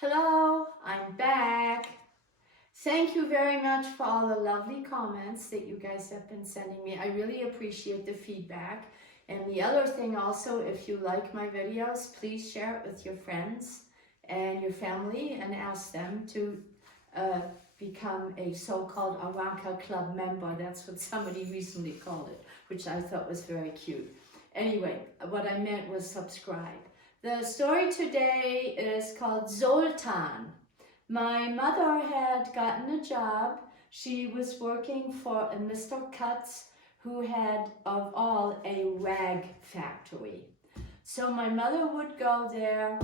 Hello, I'm back. Thank you very much for all the lovely comments that you guys have been sending me. I really appreciate the feedback. And the other thing also, if you like my videos, please share it with your friends and your family and ask them to become a so-called Aranka Club member. That's what somebody recently called it, which I thought was very cute. Anyway, what I meant was subscribe. The story today is called Zoltan. My mother had gotten a job. She was working for a Mr. Katz who had, of all, a rag factory. So my mother would go there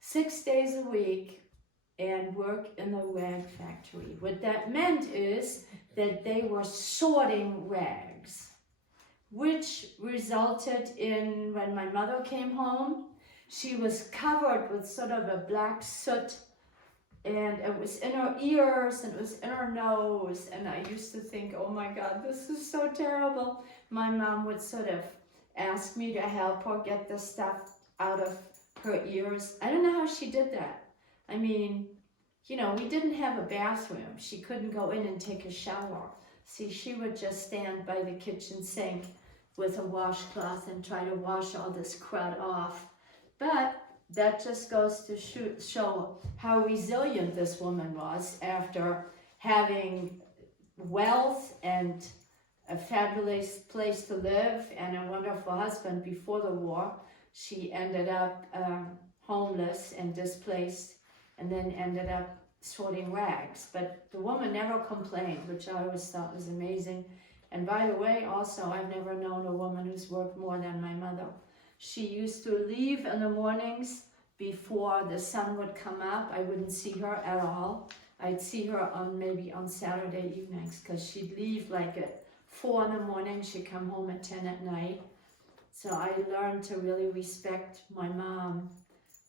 6 days a week and work in the rag factory. What that meant is that they were sorting rags, which resulted in, when my mother came home, she was covered with sort of a black soot, and it was in her ears and it was in her nose, and I used to think, oh my God, this is so terrible. My mom would sort of ask me to help her get the stuff out of her ears. I don't know how she did that. I mean, you know, we didn't have a bathroom. She couldn't go in and take a shower. See, she would just stand by the kitchen sink with a washcloth and try to wash all this crud off. But that just goes to show how resilient this woman was after having wealth and a fabulous place to live and a wonderful husband before the war. She ended up homeless and displaced, and then ended up sorting rags. But the woman never complained, which I always thought was amazing. And by the way, also, I've never known a woman who's worked more than my mother. She used to leave in the mornings before the sun would come up. I wouldn't see her at all. I'd see her maybe on Saturday evenings, because she'd leave like at 4 in the morning. She'd come home at 10 at night. So I learned to really respect my mom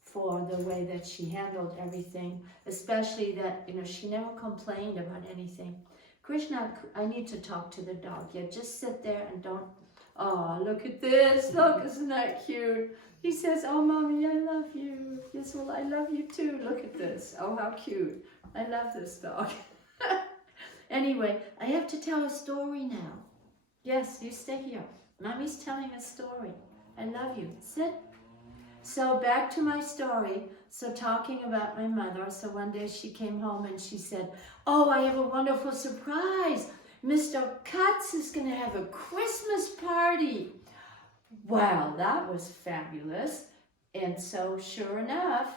for the way that she handled everything, especially that, you know, she never complained about anything. Krishna, I need to talk to the dog. Yeah, just sit there and don't. Oh, look at this. Look, isn't that cute? He says, oh, Mommy, I love you. Yes, well, I love you too. Look at this. Oh, how cute. I love this dog. Anyway, I have to tell a story now. Yes, you stay here. Mommy's telling a story. I love you. Sit. So back to my story. So talking about my mother. So one day she came home and she said, oh, I have a wonderful surprise. Mr. Katz is going to have a Christmas party. Wow, that was fabulous. And so sure enough,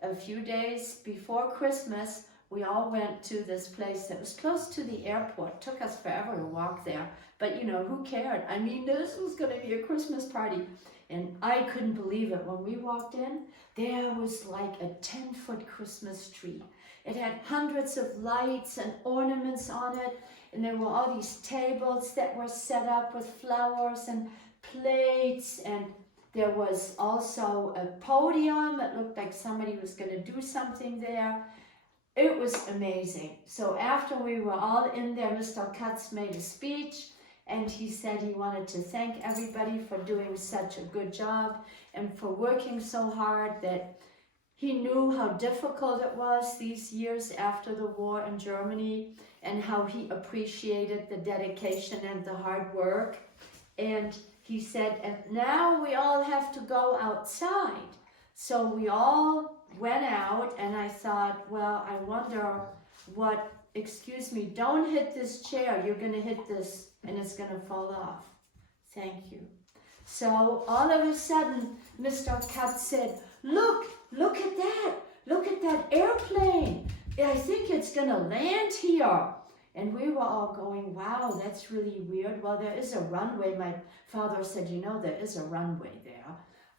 a few days before Christmas, we all went to this place that was close to the airport. It took us forever to walk there, but you know, who cared? I mean, this was going to be a Christmas party. And I couldn't believe it. When we walked in, there was like a 10-foot Christmas tree. It had hundreds of lights and ornaments on it. And there were all these tables that were set up with flowers and plates. And there was also a podium. It looked like somebody was going to do something there. It was amazing. So after we were all in there, Mr. Katz made a speech. And he said he wanted to thank everybody for doing such a good job and for working so hard, that he knew how difficult it was these years after the war in Germany, and how he appreciated the dedication and the hard work. And he said, and now we all have to go outside. So we all went out, and I thought, well, I wonder what, excuse me, don't hit this chair. You're going to hit this and it's going to fall off. Thank you. So all of a sudden, Mr. Katz said, look at that. Look at that airplane. I think it's going to land here. And we were all going, wow, that's really weird. Well, there is a runway. My father said, you know, there is a runway there.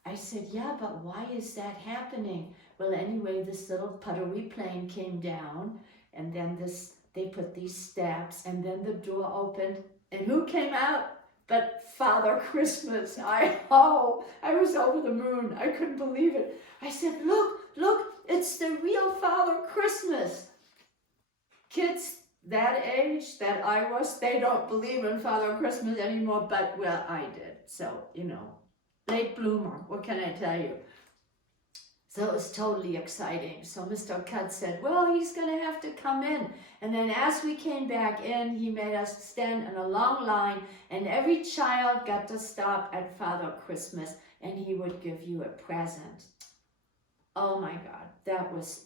I said, yeah, but why is that happening? Well, anyway, this little puttery plane came down, and then they put these steps, and then the door opened. And who came out but Father Christmas? I was over the moon. I couldn't believe it. I said, look, it's the real Father Christmas. Kids that age that I was, they don't believe in Father Christmas anymore, but well, I did. So, you know, late bloomer, what can I tell you? So it was totally exciting. So Mr. Cut said, well, he's going to have to come in. And then as we came back in, he made us stand in a long line, and every child got to stop at Father Christmas, and he would give you a present. Oh my God, that was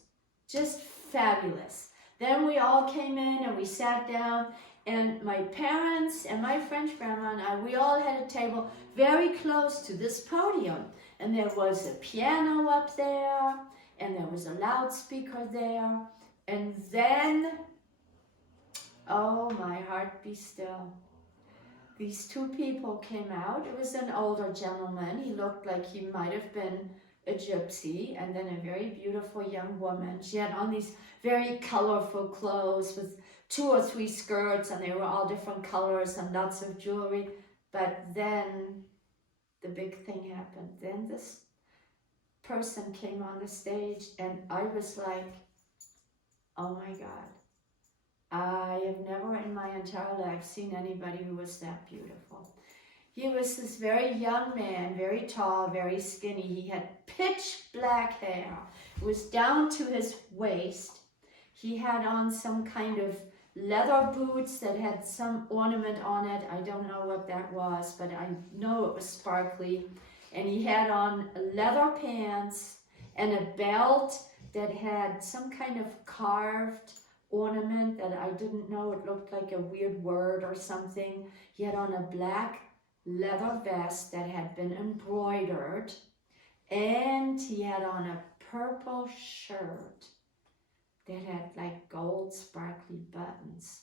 just fabulous. Then we all came in and we sat down, and my parents and my French grandma and I, we all had a table very close to this podium. And there was a piano up there, and there was a loudspeaker there. And then, oh, my heart be still. These two people came out. It was an older gentleman. He looked like he might have been a gypsy, and then a very beautiful young woman. She had on these very colorful clothes with 2 or 3 skirts, and they were all different colors and lots of jewelry. But then the big thing happened. Then this person came on the stage, and I was like, oh my God. I have never in my entire life seen anybody who was that beautiful. He was this very young man, very tall, very skinny. He had pitch black hair. It was down to his waist. He had on some kind of leather boots that had some ornament on it. I don't know what that was, but I know it was sparkly. And he had on leather pants and a belt that had some kind of carved ornament that I didn't know. It looked like a weird word or something. He had on a black leather vest that had been embroidered, and he had on a purple shirt that had like gold sparkly buttons.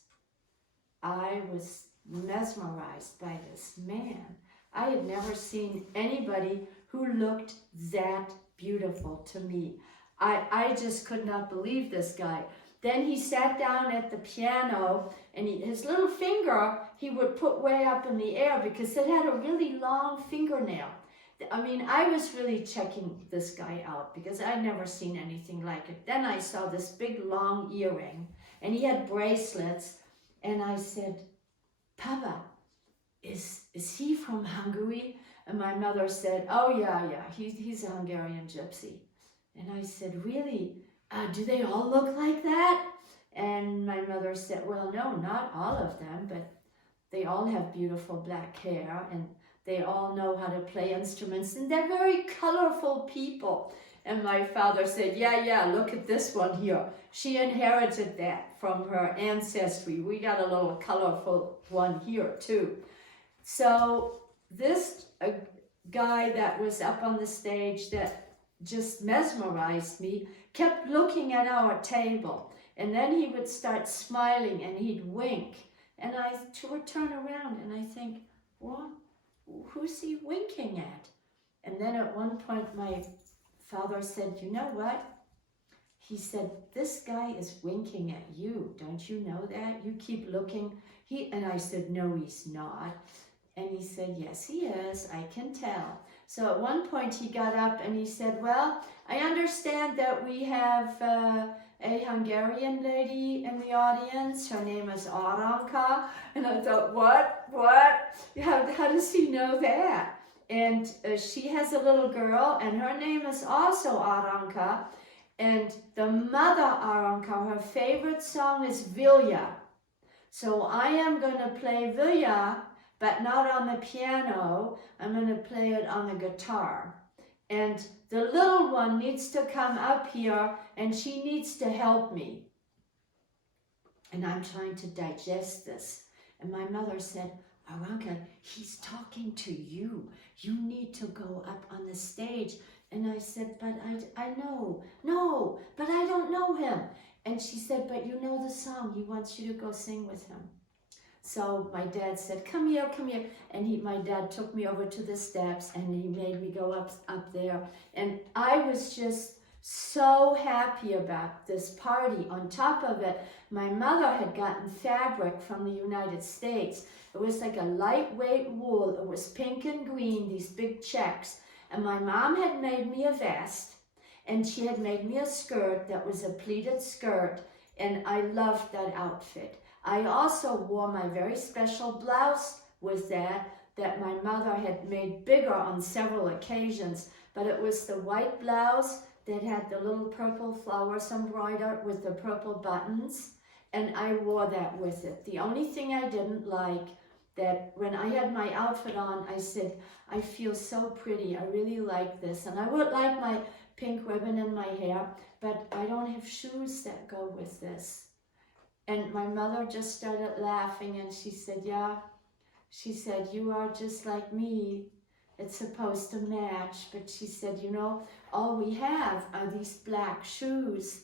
I was mesmerized by this man. I had never seen anybody who looked that beautiful to me. I just could not believe this guy. Then he sat down at the piano, and his little finger he would put way up in the air because it had a really long fingernail. I mean, I was really checking this guy out because I'd never seen anything like it. Then I saw this big long earring, and he had bracelets, and I said, Papa, is he from Hungary? And my mother said, oh yeah, he's a Hungarian gypsy. And I said, really? Do they all look like that? And my mother said, well, no, not all of them, but they all have beautiful black hair, and they all know how to play instruments, and they're very colorful people. And my father said, yeah, look at this one here. She inherited that from her ancestry. We got a little colorful one here too. So this guy that was up on the stage that just mesmerized me kept looking at our table, and then he would start smiling and he'd wink, and I would turn around and I think, what? Who's he winking at? And then at one point my father said, you know what? He said, this guy is winking at you. Don't you know that? You keep looking. And I said, no, he's not. And he said, yes, he is. I can tell. So at one point he got up and he said, well, I understand that we have a Hungarian lady in the audience. Her name is Aranka. And I thought, what? How does he know that? And she has a little girl, and her name is also Aranka. And the mother Aranka, her favorite song is Vilja. So I am going to play Vilja, but not on the piano. I'm going to play it on the guitar. And the little one needs to come up here, and she needs to help me. And I'm trying to digest this. And my mother said, Aranka, he's talking to you. You need to go up on the stage. And I said, but I know. No, but I don't know him. And she said, but you know the song. He wants you to go sing with him. So my dad said, come here. And my dad took me over to the steps, and he made me go up there. And I was just so happy about this party. On top of it, my mother had gotten fabric from the United States. It was like a lightweight wool. It was pink and green, these big checks. And my mom had made me a vest, and she had made me a skirt that was a pleated skirt, and I loved that outfit. I also wore my very special blouse with that my mother had made bigger on several occasions, but it was the white blouse that had the little purple flowers embroidered with the purple buttons, and I wore that with it. The only thing I didn't like, that when I had my outfit on, I said, I feel so pretty, I really like this, and I would like my pink ribbon in my hair, but I don't have shoes that go with this. And my mother just started laughing, and she said, yeah, she said, you are just like me. It's supposed to match. But she said, you know, all we have are these black shoes.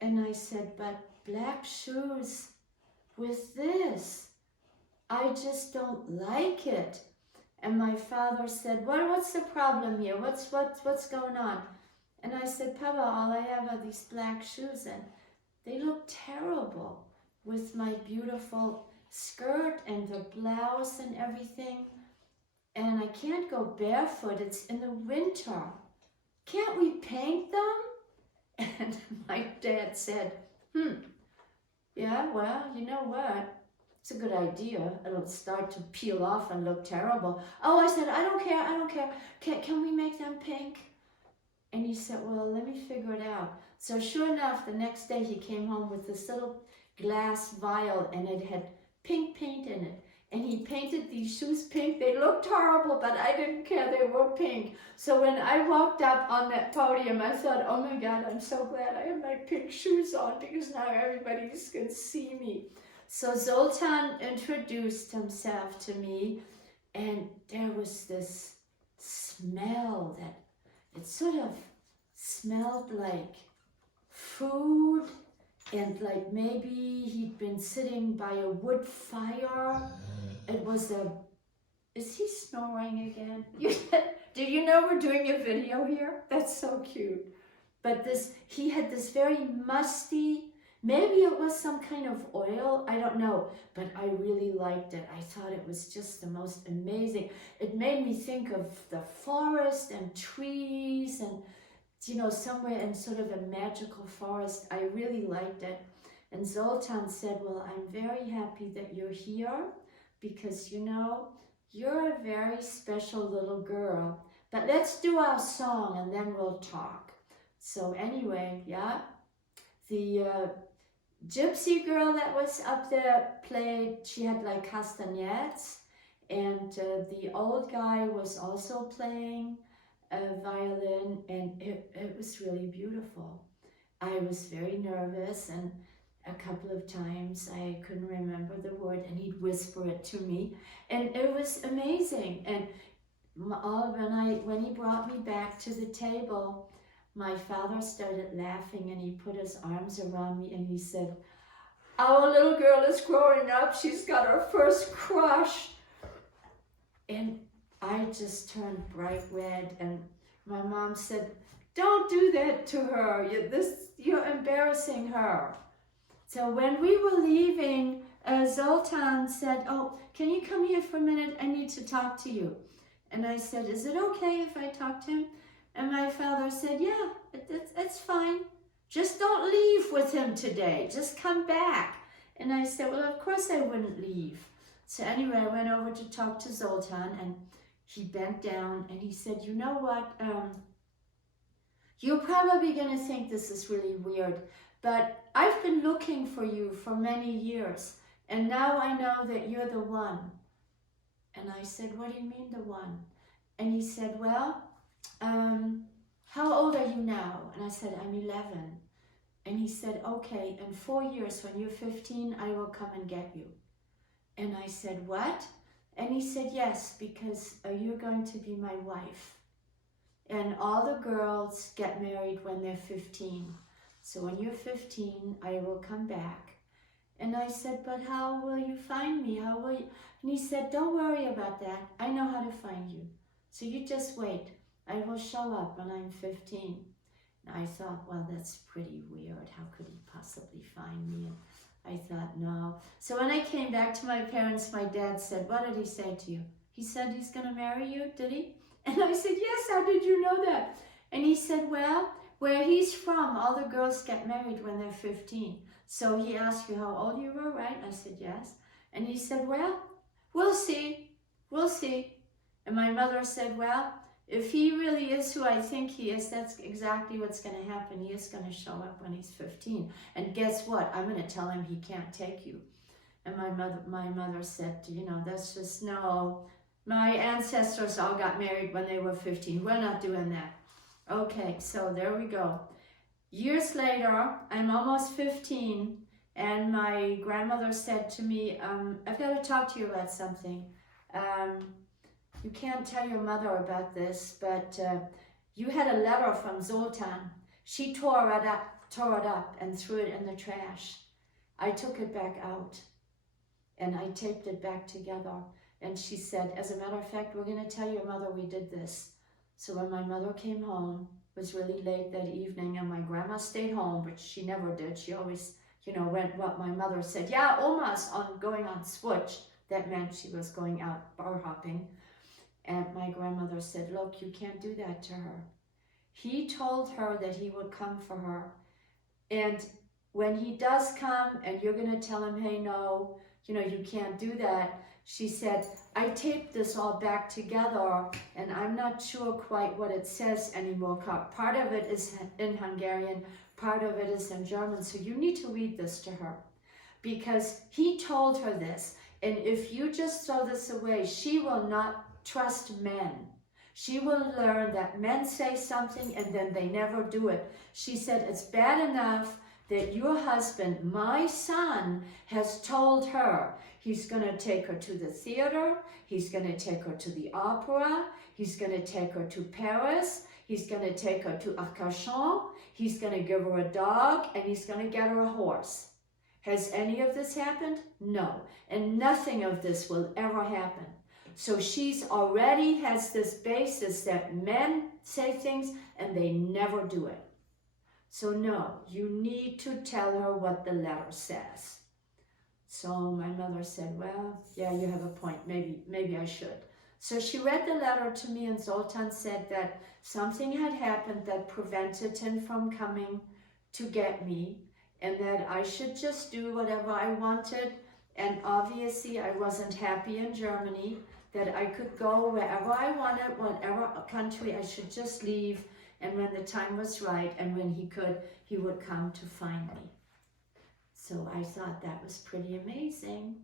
And I said, but black shoes with this, I just don't like it. And my father said, well, what's the problem here? What's going on? And I said, Papa, all I have are these black shoes, and they look terrible with my beautiful skirt and the blouse and everything. And I can't go barefoot, it's in the winter. Can't we paint them? And my dad said, yeah, well, you know what? It's a good idea. It'll start to peel off and look terrible. Oh, I said, I don't care. Can we make them pink? And he said, well, let me figure it out. So sure enough, the next day he came home with this little glass vial, and it had pink paint in it. And he painted these shoes pink. They looked horrible, but I didn't care. They were pink. So when I walked up on that podium, I thought, oh my God, I'm so glad I have my pink shoes on, because now everybody's going to see me. So Zoltan introduced himself to me, and there was this smell that it sort of smelled like food, and like maybe he'd been sitting by a wood fire. It was is he snoring again? Did you know we're doing a video here? That's so cute. But he had this very musty, maybe it was some kind of oil, I don't know, but I really liked it. I thought it was just the most amazing. It made me think of the forest and trees and, you know, somewhere in sort of a magical forest. I really liked it. And Zoltan said, well, I'm very happy that you're here, because, you know, you're a very special little girl. But let's do our song and then we'll talk. So anyway, yeah, the gypsy girl that was up there played, she had like castanets, and the old guy was also playing a violin, and it was really beautiful. I was very nervous, and a couple of times I couldn't remember the word, and he'd whisper it to me, and it was amazing. And when he brought me back to the table, my father started laughing, and he put his arms around me, and he said, our little girl is growing up, she's got her first crush. And I just turned bright red, and my mom said, don't do that to her, you're embarrassing her. So when we were leaving, Zoltan said, oh, can you come here for a minute? I need to talk to you. And I said, is it okay if I talk to him? And my father said, yeah, it's fine. Just don't leave with him today. Just come back. And I said, well, of course I wouldn't leave. So anyway, I went over to talk to Zoltan, and he bent down and he said, you know what? You're probably going to think this is really weird, but I've been looking for you for many years, and now I know that you're the one. And I said, what do you mean the one? And he said, well, how old are you now? And I said, I'm 11. And he said, okay, in 4 years, when you're 15, I will come and get you. And I said, what? And he said, yes, because you're going to be my wife. And all the girls get married when they're 15. So when you're 15, I will come back. And I said, but how will you find me? How will you? And he said, don't worry about that. I know how to find you. So you just wait. I will show up when I'm 15. And I thought, well, that's pretty weird. How could he possibly find me? And I thought, no. So when I came back to my parents, my dad said, what did he say to you? He said he's going to marry you, did he? And I said, yes, how did you know that? And he said, well, where he's from, all the girls get married when they're 15. So he asked you how old you were, right? I said, yes. And he said, well, we'll see. We'll see. And my mother said, well, if he really is who I think he is, that's exactly what's going to happen. He is going to show up when he's 15. And guess what? I'm going to tell him he can't take you. And my mother said, you know, that's just, no. My ancestors all got married when they were 15. We're not doing that. Okay, so there we go. Years later, I'm almost 15, and my grandmother said to me, I've got to talk to you about something. You can't tell your mother about this, but you had a letter from Zoltan. She tore it up and threw it in the trash. I took it back out and I taped it back together. And she said, as a matter of fact, we're going to tell your mother we did this. So when my mother came home, it was really late that evening, and my grandma stayed home, but she never did. She always, you know, went what my mother said. Yeah, Oma's going on switch. That meant she was going out bar hopping. And my grandmother said, look, you can't do that to her. He told her that he would come for her. And when he does come and you're going to tell him, hey, no, you know, you can't do that. She said, I taped this all back together and I'm not sure quite what it says anymore. Part of it is in Hungarian, part of it is in German. So you need to read this to her because he told her this. And if you just throw this away, she will not trust men. She will learn that men say something and then they never do it. She said, it's bad enough that your husband, my son, has told her he's going to take her to the theater, he's going to take her to the opera, he's going to take her to Paris, he's going to take her to Arcachon, he's going to give her a dog, and he's going to get her a horse. Has any of this happened? No. And nothing of this will ever happen. So she's already has this basis that men say things and they never do it. So no, you need to tell her what the letter says. So my mother said, well, yeah, you have a point. Maybe I should. So she read the letter to me, and Zoltan said that something had happened that prevented him from coming to get me, and that I should just do whatever I wanted. And obviously I wasn't happy in Germany, that I could go wherever I wanted, whatever country I should just leave. And when the time was right and when he could, he would come to find me. So I thought that was pretty amazing.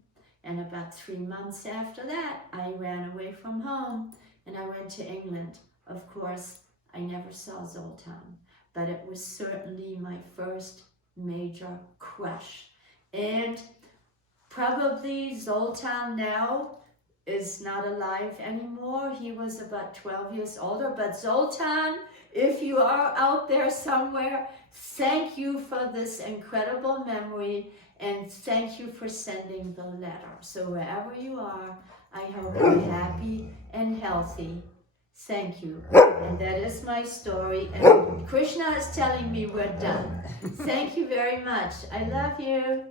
And about 3 months after that, I ran away from home and I went to England. Of course, I never saw Zoltan, but it was certainly my first major crush. And probably Zoltan now is not alive anymore. He was about 12 years older, but Zoltan, if you are out there somewhere, thank you for this incredible memory and thank you for sending the letter. So wherever you are, I hope you're happy and healthy. Thank you. And that is my story. And Krishna is telling me we're done. Thank you very much. I love you.